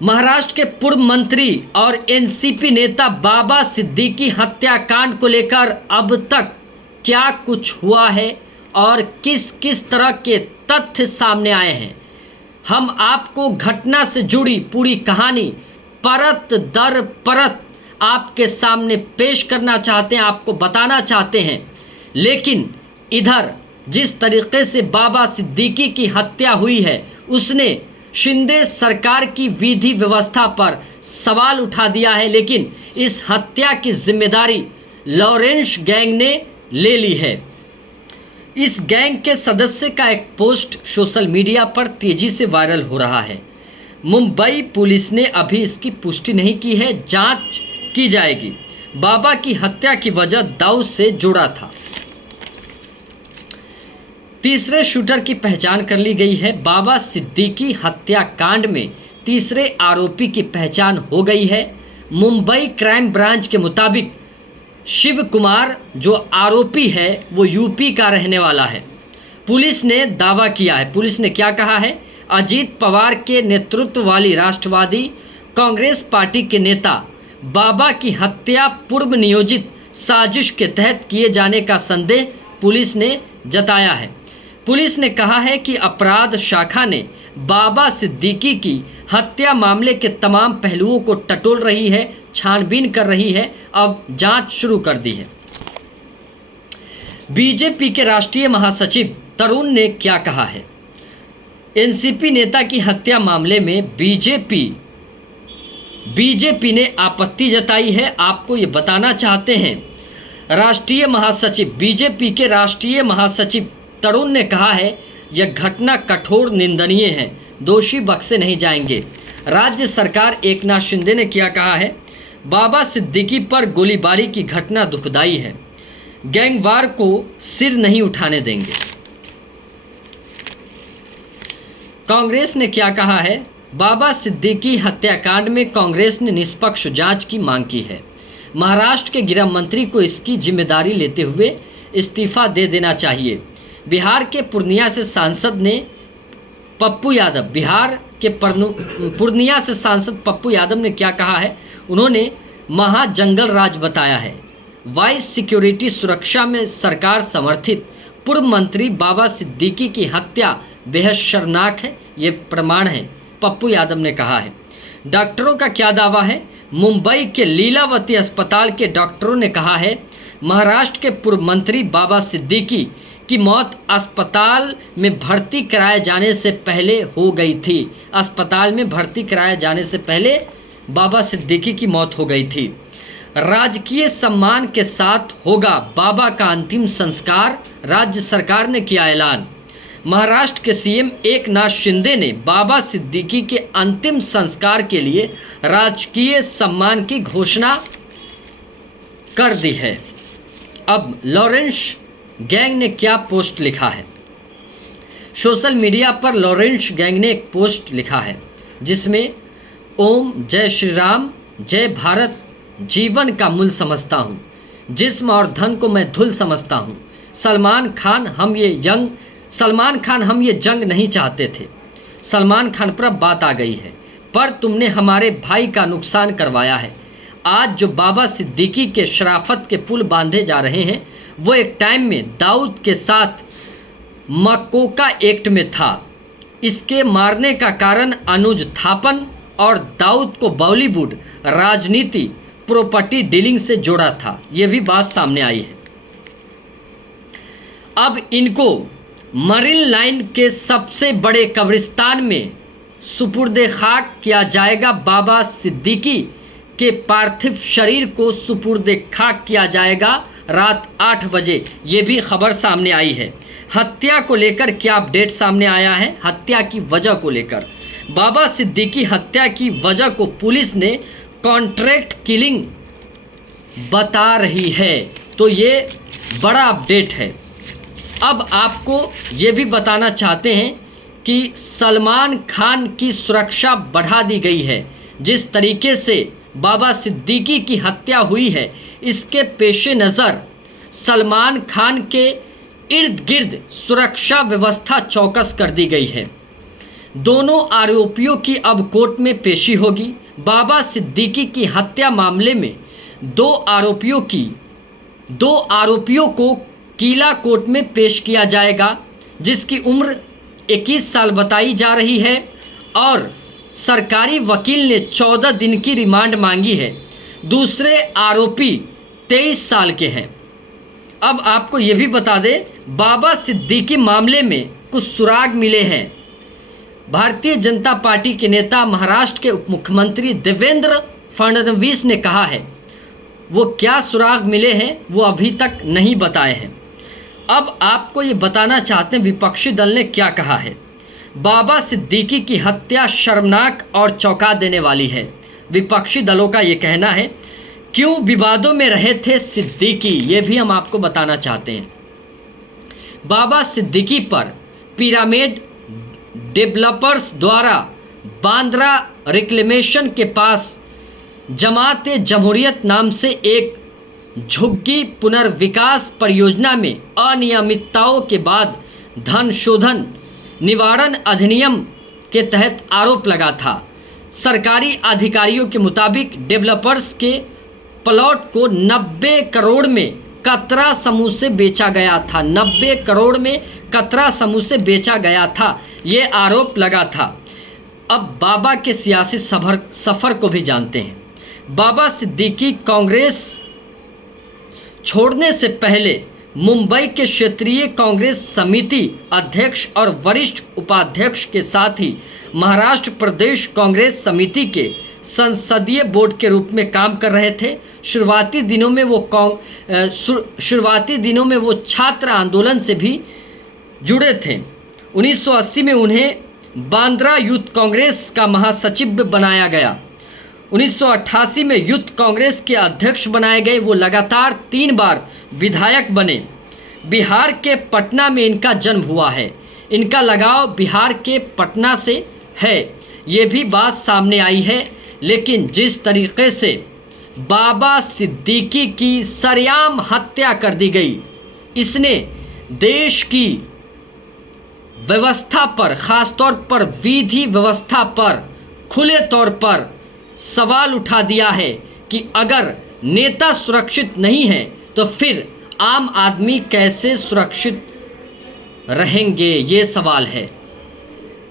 महाराष्ट्र के पूर्व मंत्री और एनसीपी नेता बाबा सिद्दीकी हत्याकांड को लेकर अब तक क्या कुछ हुआ है और किस किस तरह के तथ्य सामने आए हैं, हम आपको घटना से जुड़ी पूरी कहानी परत दर परत आपके सामने पेश करना चाहते हैं, आपको बताना चाहते हैं। लेकिन इधर जिस तरीके से बाबा सिद्दीकी की हत्या हुई है, उसने शिंदे सरकार की विधि व्यवस्था पर सवाल उठा दिया है। लेकिन इस हत्या की जिम्मेदारी लॉरेंस गैंग ने ले ली है। इस गैंग के सदस्य का एक पोस्ट सोशल मीडिया पर तेजी से वायरल हो रहा है। मुंबई पुलिस ने अभी इसकी पुष्टि नहीं की है, जांच की जाएगी। बाबा की हत्या की वजह दाऊद से जुड़ा था। तीसरे शूटर की पहचान कर ली गई है। बाबा सिद्दीकी हत्याकांड में तीसरे आरोपी की पहचान हो गई है। मुंबई क्राइम ब्रांच के मुताबिक शिव कुमार जो आरोपी है वो यूपी का रहने वाला है। पुलिस ने दावा किया है, पुलिस ने क्या कहा है, अजीत पवार के नेतृत्व वाली राष्ट्रवादी कांग्रेस पार्टी के नेता बाबा की हत्या पूर्व नियोजित साजिश के तहत किए जाने का संदेह पुलिस ने जताया है। पुलिस ने कहा है कि अपराध शाखा ने बाबा सिद्दीकी की हत्या मामले के तमाम पहलुओं को टटोल रही है, छानबीन कर रही है, अब जांच शुरू कर दी है। बीजेपी के राष्ट्रीय महासचिव तरुण ने क्या कहा है? एनसीपी नेता की हत्या मामले में बीजेपी ने आपत्ति जताई है। आपको ये बताना चाहते हैं, राष्ट्रीय महासचिव बीजेपी के राष्ट्रीय महासचिव तरुण ने कहा है यह घटना कठोर निंदनीय है, दोषी बख्शे नहीं जाएंगे। राज्य सरकार एकनाथ शिंदे ने क्या कहा है? बाबा सिद्दीकी पर गोलीबारी की घटना दुखदाई है, गैंगवार को सिर नहीं उठाने देंगे। कांग्रेस ने क्या कहा है? बाबा सिद्दीकी हत्याकांड में कांग्रेस ने निष्पक्ष जांच की मांग की है। महाराष्ट्र के गृह मंत्री को इसकी जिम्मेदारी लेते हुए इस्तीफा दे देना चाहिए। बिहार के पूर्णिया से सांसद ने पप्पू यादव, बिहार के पूर्णिया से सांसद पप्पू यादव ने क्या कहा है? उन्होंने महाजंगल राज बताया है। वाइस सिक्योरिटी सुरक्षा में सरकार समर्थित पूर्व मंत्री बाबा सिद्दीकी की हत्या बेहद शर्मनाक है, ये प्रमाण है, पप्पू यादव ने कहा है। डॉक्टरों का क्या दावा है? मुंबई के लीलावती अस्पताल के डॉक्टरों ने कहा है महाराष्ट्र के पूर्व मंत्री बाबा सिद्दीकी की मौत अस्पताल में भर्ती कराए जाने से पहले हो गई थी। अस्पताल में भर्ती कराए जाने से पहले बाबा सिद्दीकी की मौत हो गई थी। राजकीय सम्मान के साथ होगा बाबा का अंतिम संस्कार, राज्य सरकार ने किया ऐलान। महाराष्ट्र के सीएम एकनाथ शिंदे ने बाबा सिद्दीकी के अंतिम संस्कार के लिए राजकीय सम्मान की घोषणा कर दी है। अब लॉरेंस गैंग ने क्या पोस्ट लिखा है? सोशल मीडिया पर लॉरेंस गैंग ने एक पोस्ट लिखा है जिसमें ओम जय श्री राम, जय भारत जीवन का मूल समझता हूँ, जिस्म और धन को मैं धूल समझता हूँ। सलमान खान हम ये जंग नहीं चाहते थे। सलमान खान पर अब बात आ गई है, पर तुमने हमारे भाई का नुकसान करवाया है। आज जो बाबा सिद्दीकी के शराफत के पुल बांधे जा रहे हैं वो एक टाइम में दाऊद के साथ मकोका एक्ट में था। इसके मारने का कारण अनुज थापन और दाऊद को बॉलीवुड राजनीति प्रॉपर्टी डीलिंग से जोड़ा था, ये भी बात सामने आई है। अब इनको मरीन लाइन के सबसे बड़े कब्रिस्तान में सुपुर्दे खाक किया जाएगा। बाबा सिद्दीकी के पार्थिव शरीर को सुपुर्दे खाक किया जाएगा रात 8 बजे, ये भी खबर सामने आई है। हत्या को लेकर क्या अपडेट सामने आया है? हत्या की वजह को लेकर, बाबा सिद्दीकी हत्या की वजह को पुलिस ने कॉन्ट्रैक्ट किलिंग बता रही है, तो ये बड़ा अपडेट है। अब आपको ये भी बताना चाहते हैं कि सलमान खान की सुरक्षा बढ़ा दी गई है। जिस तरीके से बाबा सिद्दीकी की हत्या हुई है, इसके पेशे नज़र सलमान खान के इर्द गिर्द सुरक्षा व्यवस्था चौकस कर दी गई है। दोनों आरोपियों की अब कोर्ट में पेशी होगी। बाबा सिद्दीकी की हत्या मामले में दो आरोपियों को किला कोर्ट में पेश किया जाएगा, जिसकी उम्र 21 साल बताई जा रही है और सरकारी वकील ने 14 दिन की रिमांड मांगी है। दूसरे आरोपी 23 साल के हैं। अब आपको ये भी बता दें, बाबा सिद्दीकी मामले में कुछ सुराग मिले हैं। भारतीय जनता पार्टी के नेता महाराष्ट्र के उप मुख्यमंत्री देवेंद्र फडणवीस ने कहा है, वो क्या सुराग मिले हैं वो अभी तक नहीं बताए हैं। अब आपको ये बताना चाहते हैं विपक्षी दल ने क्या कहा है। बाबा सिद्दीकी की हत्या शर्मनाक और चौंका देने वाली है। विपक्षी दलों का ये कहना है। क्यों विवादों में रहे थे सिद्दीकी, ये भी हम आपको बताना चाहते हैं। बाबा सिद्दीकी पर पिरामिड डेवलपर्स द्वारा बांद्रा रिक्लेमेशन के पास जमाते जमहूरियत नाम से एक झुग्गी पुनर्विकास परियोजना में अनियमितताओं के बाद धन शोधन निवारण अधिनियम के तहत आरोप लगा था। सरकारी अधिकारियों के मुताबिक डेवलपर्स के प्लॉट को 90 करोड़ में कतरा समूह से बेचा गया था। 90 करोड़ में कतरा समूह से बेचा गया था, ये आरोप लगा था। अब बाबा के सियासी सफ़र को भी जानते हैं। बाबा सिद्दीकी कांग्रेस छोड़ने से पहले मुंबई के क्षेत्रीय कांग्रेस समिति अध्यक्ष और वरिष्ठ उपाध्यक्ष के साथ ही महाराष्ट्र प्रदेश कांग्रेस समिति के संसदीय बोर्ड के रूप में काम कर रहे थे। शुरुआती दिनों में वो छात्र आंदोलन से भी जुड़े थे। 1980 में उन्हें बांद्रा यूथ कांग्रेस का महासचिव बनाया गया। 1988 में यूथ कांग्रेस के अध्यक्ष बनाए गए। वो लगातार 3 बार विधायक बने। बिहार के पटना में इनका जन्म हुआ है। इनका लगाव बिहार के पटना से है, ये भी बात सामने आई है। लेकिन जिस तरीके से बाबा सिद्दीकी की सरेआम हत्या कर दी गई, इसने देश की व्यवस्था पर, ख़ासतौर पर विधि व्यवस्था पर खुले तौर पर सवाल उठा दिया है कि अगर नेता सुरक्षित नहीं है तो फिर आम आदमी कैसे सुरक्षित रहेंगे, ये सवाल है।